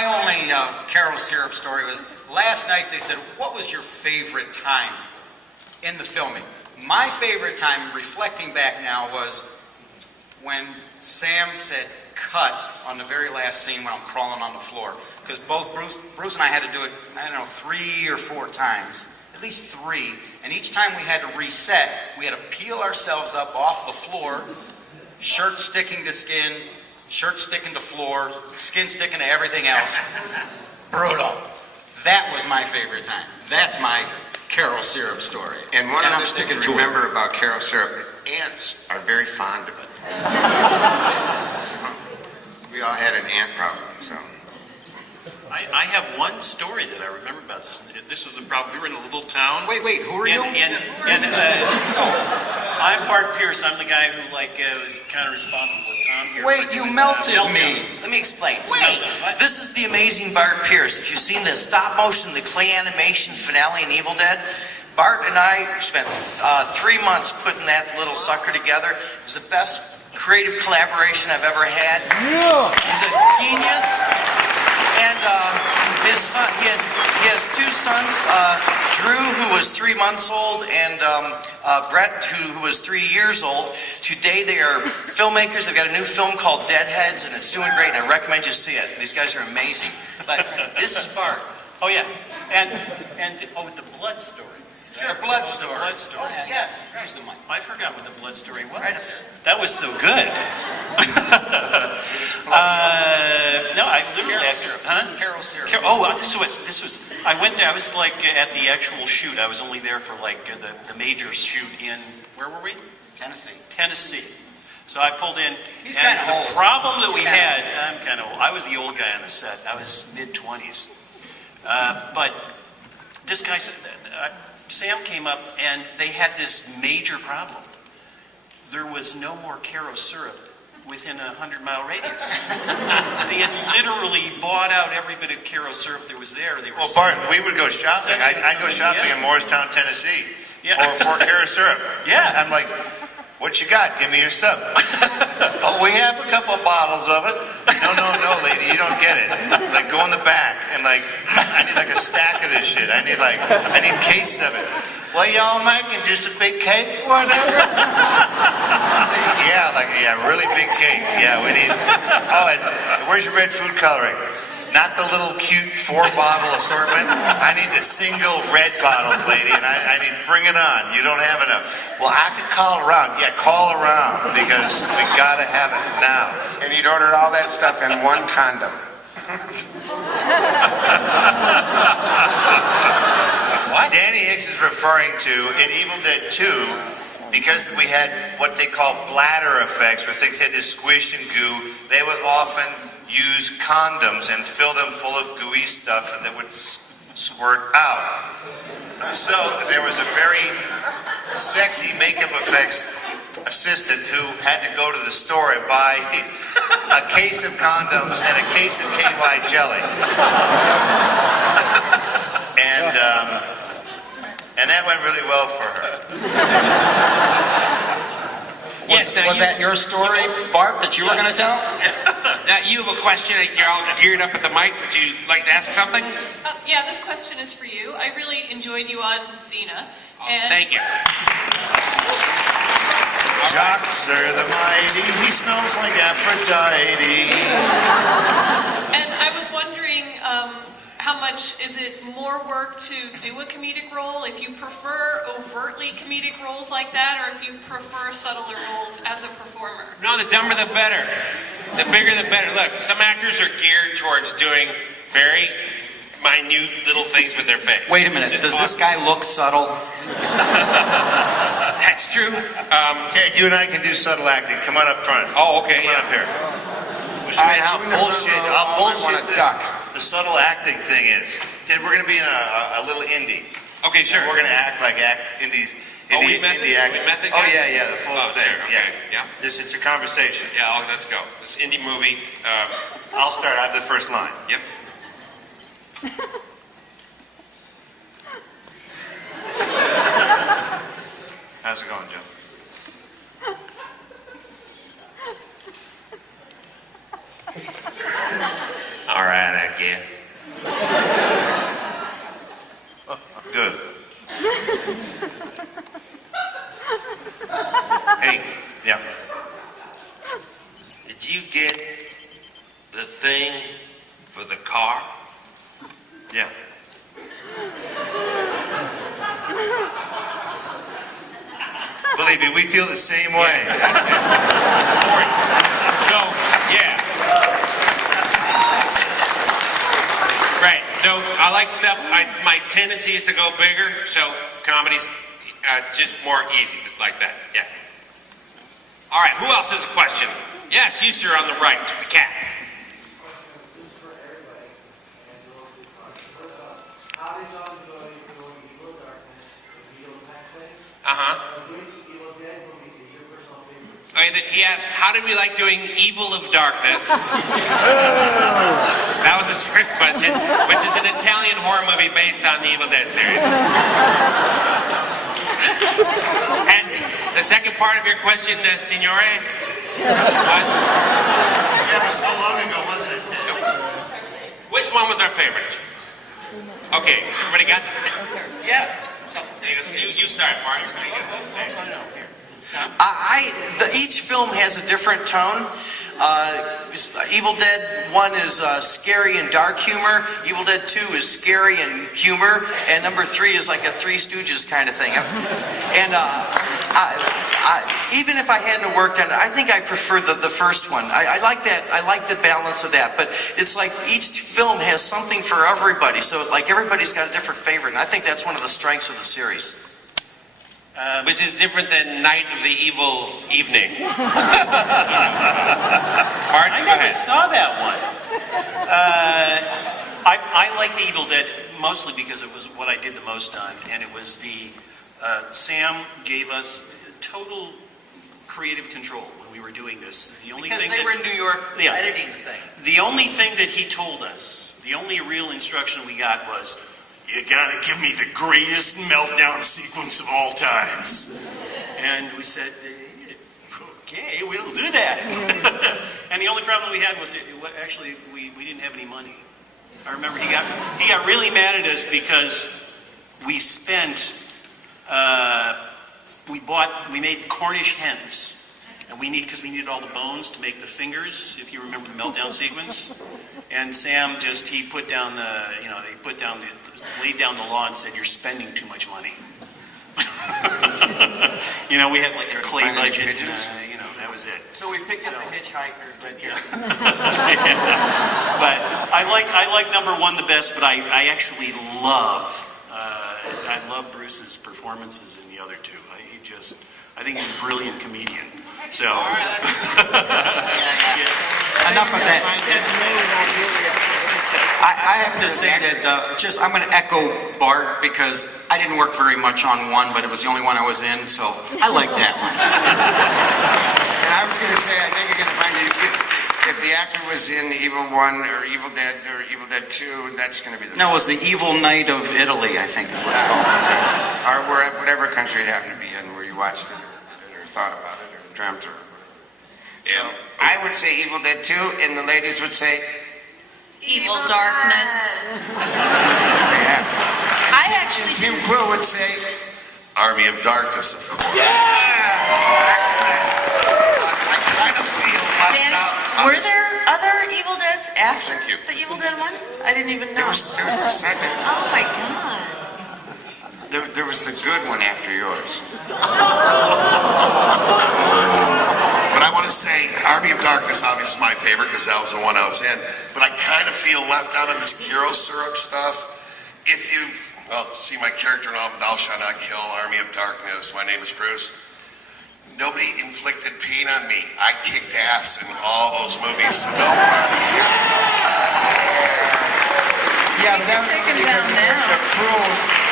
My only Carol Syrup story was last night they said, what was your favorite time in the filming? My favorite time, reflecting back now, was when Sam said cut on the very last scene when I'm crawling on the floor. Because both Bruce and I had to do it, I don't know, 3 or 4 times. At least 3. And each time we had to reset, we had to peel ourselves up off the floor, shirt sticking to skin, shirt sticking to floor, skin sticking to everything else. Brutal. That was my favorite time. That's my Carol Syrup story. And one I'm other thing sticking to to remember about Carol Syrup, ants are very fond of it. We all had an ant problem, so. I have one story that I remember about this. This was a problem. We were in a little town. Wait, who are you? I'm Bart Pierce. I'm the guy who was kind of responsible with Tom here. Wait, you melted me. Let me explain. Wait. This is the amazing Bart Pierce. If you've seen the stop motion, the clay animation finale in Evil Dead, Bart and I spent 3 months putting that little sucker together. It was the best creative collaboration I've ever had. Yeah. He's a genius. And his son, he has 2 sons, Drew, who was 3 months old, and Brett, who was 3 years old. Today they are filmmakers. They've got a new film called Deadheads, and it's doing great, and I recommend you see it. These guys are amazing. But this is Bart. Oh, yeah. And the blood story. Sure, blood story. Blood story. Oh, yes. There's the mic. I forgot what the blood story was. Right. That was so good. No, I literally Carol asked her. Syrup. Huh? Carol Syrup. This was. I went there. I was at the actual shoot. I was only there for the major shoot in, where were we? Tennessee. Tennessee. So I pulled in. He's and kinda old. the problem that we had. I'm kind of old. I was the old guy on the set. I was mid-20s. But this guy said. Sam came up and they had this major problem. There was no more Carol Syrup within a 100-mile radius. They had literally bought out every bit of Carol Syrup there was there. They were Bart, we would go shopping. I'd go shopping in Morristown, Tennessee for Carol Syrup. Yeah. I'm like, what you got? Give me your sub. Oh, we have a couple of bottles of it. No, lady, you don't get it. Like, go in the back and I need a stack of this shit. I need a case of it. Well, y'all making just a big cake or whatever? Yeah, really big cake. Yeah, we need. Oh, and where's your red food coloring? Not the little cute 4-bottle assortment. I need the single red bottles, lady, and I need, bring it on. You don't have enough. Well, I could call around. Yeah, call around, because we gotta have it now. And you'd ordered all that stuff in one condom. What Danny Hicks is referring to in Evil Dead 2, because we had what they call bladder effects, where things had this squish and goo, they would often use condoms and fill them full of gooey stuff that would squirt out. So there was a very sexy makeup effects assistant who had to go to the store and buy a case of condoms and a case of KY jelly. And that went really well for her. Was that your story, Bart, that you were going to tell? You have a question. You're all geared up at the mic. Would you like to ask something? Yeah, this question is for you. I really enjoyed you on Xena. And Thank you. Jocks are the mighty, he smells like Aphrodite. And I was wondering, how much is it more work to do a comedic role, if you prefer overtly comedic roles like that, or if you prefer subtler roles as a performer? No, the dumber the better. The bigger the better. Look, some actors are geared towards doing very minute little things with their face. Wait a minute, does this guy look subtle? That's true. Ted, you and I can do subtle acting. Come on up front. Oh, okay. Come on up here. We'll show you how bullshit the subtle acting thing is. Ted, we're going to be in a little indie. Okay, sure. And we're going to act like indies. We method Oh, guy? yeah, the full thing. Sure, okay. Yeah. It's a conversation. Yeah, let's go. This indie movie. I'll start. I have the first line. Yep. How's it going, Joe? All all right, I guess. Good. Hey, yeah. Did you get the thing for the car? Yeah. Believe me, we feel the same way. So, yeah. Right. So I like stuff. My tendency is to go bigger. So comedy's just more easy like that. Yeah. All right. Who else has a question? Yes, you sir on the right, the cat. Okay, he asked, how did we like doing Evil of Darkness? That was his first question, which is an Italian horror movie based on the Evil Dead series. And the second part of your question, Signore, was? Yeah, it was so long ago, wasn't it? Which one was our favorite? Okay, everybody got it? Yeah. You start, Martin. Each film has a different tone. Evil Dead 1 is scary and dark humor. Evil Dead 2 is scary and humor. And number 3 is like a Three Stooges kind of thing. And even if I hadn't worked on it, I think I prefer the first one. I like that. I like the balance of that. But it's like each film has something for everybody. So like everybody's got a different favorite. And I think that's one of the strengths of the series. Which is different than Night of the Evil Evening. Martin, I go never ahead. saw that one. I like the Evil Dead mostly because it was what I did the most on, and it was Sam gave us total creative control when we were doing this. The only Because thing they were in New York Yeah. editing the thing. The only thing that he told us, the only real instruction we got was, you gotta give me the greatest meltdown sequence of all times. And we said, okay, we'll do that. And the only problem we had was, actually, we didn't have any money. I remember he got really mad at us because we spent, we made Cornish hens. And because we needed all the bones to make the fingers, if you remember the meltdown sequence. And Sam he laid down the law and said, you're spending too much money. We had like a clay budget, that was it. So we picked up the hitchhiker. But Yeah. But I like number 1 the best, but I actually love Bruce's performances in the other two. I think he's a brilliant comedian. So. Enough of that. I have to say that I'm going to echo Bart because I didn't work very much on 1, but it was the only one I was in, so I like that one. And I was going to say, I think you're going to find it, if the actor was in Evil 1 or Evil Dead 2, that's going to be the... No, it was the Evil Night of Italy, I think is what it's called. Or whatever country it happened to be in, where you watched it or thought about it or dreamt or... So I would say Evil Dead 2, and the ladies would say... Evil Darkness. Yeah. I actually Tim Quill would say... Army of Darkness, of course. Yeah! I kind of feel left Dan, out. were there other Evil Deads after Thank you. the Evil Dead one? I didn't even know. There was the second. Oh my god. There was the good one after yours. But I want to say, Army of Darkness obviously is my favorite because that was the one I was in. But I kind of feel left out on this hero syrup stuff. If you see my character in all Thou Shalt Not Kill, Army of Darkness, My Name is Bruce. Nobody inflicted pain on me. I kicked ass in all those movies. So no. Yeah, We can that's take him because down of now. the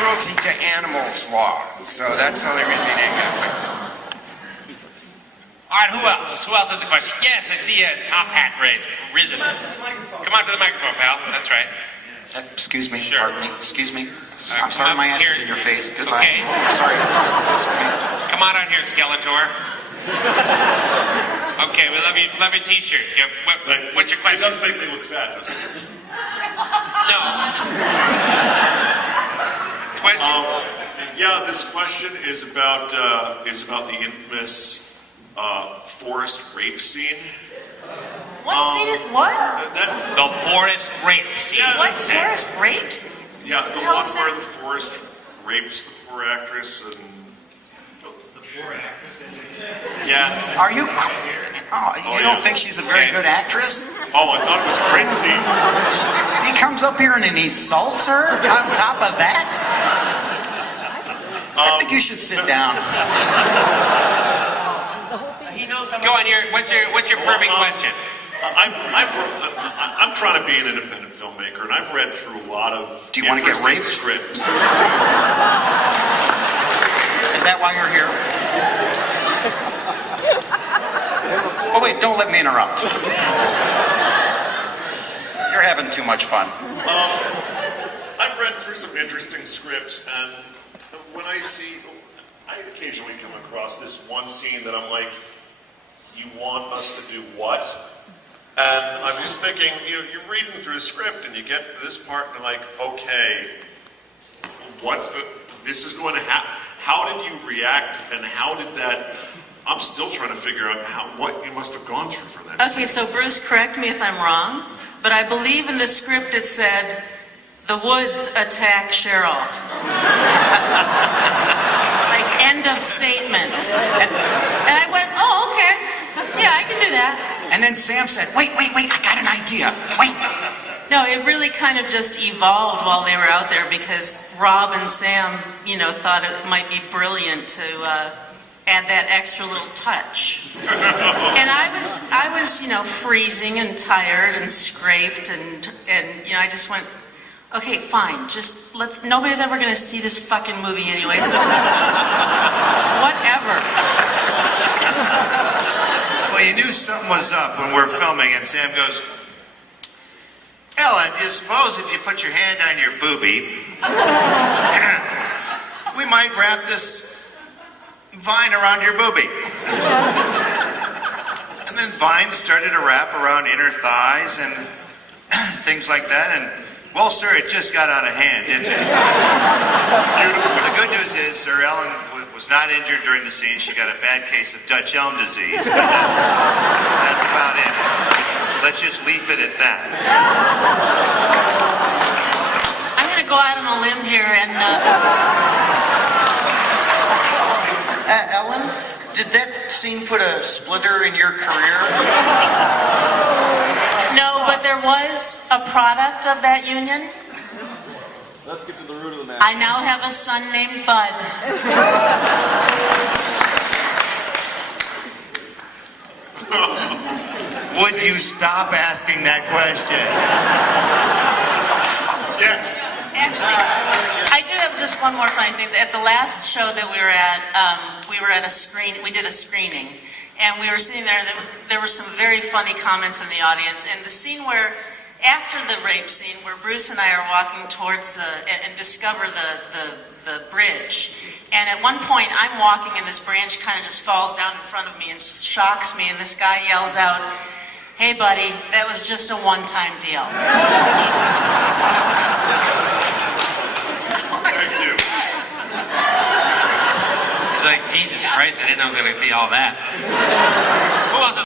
cruelty to animals law. So that's the only reason he didn't get it. All right, who else? Who else has a question? Yes, I see a top hat risen. Come on to the microphone, pal. That's right. Excuse me, Sure. pardon me, excuse me. come I'm sorry up my ass here. is in your face. Goodbye. Okay. Sorry. Come on out here, Skeletor. Okay, we love your T-shirt. What's your It question? does make me look fat, doesn't it? No. Question? Yeah, this question is about the infamous forest rape scene. What scene? What? The forest rape scene. What forest rapes? Yeah, the hell one is where that? the forest rapes the poor actress and. Yes. Are you? Oh, you don't yeah. think she's a very good actress? Oh, I thought it was a great scene. He comes up here and he insults her on top of that? I think you should sit down. He knows how Go on, what's your perfect question? I'm trying to be an independent filmmaker, and I've read through a lot of Do you want to get interesting raped? scripts. Is that why you're here? Oh wait, don't let me interrupt. You're having too much fun. I've read through some interesting scripts, and when I occasionally come across this one scene that I'm like, you want us to do what? And I'm just thinking, you're reading through the script and you get to this part and you're like, okay, this is going to happen. How did you react and how did that, I'm still trying to figure out what you must have gone through for that Okay, scene. so Bruce, correct me if I'm wrong, but I believe in the script it said, the woods attack Cheryl. Like, end of statement. And I went, oh, okay. Yeah, I can do that. And then Sam said, wait, I got an idea. Wait. No, it really kind of just evolved while they were out there because Rob and Sam, thought it might be brilliant to add that extra little touch. And I was, freezing and tired and scraped and I just went, okay, fine, just nobody's ever gonna see this fucking movie anyway, so just, whatever. Well, you knew something was up when we're filming, and Sam goes, Ellen, do you suppose if you put your hand on your boobie, we might wrap this vine around your boobie? And then vines started to wrap around inner thighs and things like that, and well, sir, it just got out of hand, didn't it? The good news is, Sir Ellen was not injured during the scene. She got a bad case of Dutch elm disease, but that's about it. Let's just leave it at that. I'm gonna go out on a limb here and, Ellen, did that scene put a splinter in your career? no, but there was a product of that union. Let's get to the root of the matter. I now have a son named Bud. Would you stop asking that question? Yes. Actually, I do have just one more funny thing. At the last show that we were at a we did a screening, and we were sitting there, and there were some very funny comments in the audience, and the scene where, after the rape scene, where Bruce and I are walking towards and discover the bridge, and at one point I'm walking and this branch kind of just falls down in front of me and shocks me, and this guy yells out, "Hey buddy, that was just a one-time deal." Thank you. He's like, Jesus Christ, I didn't know it was going to be all that. Who else is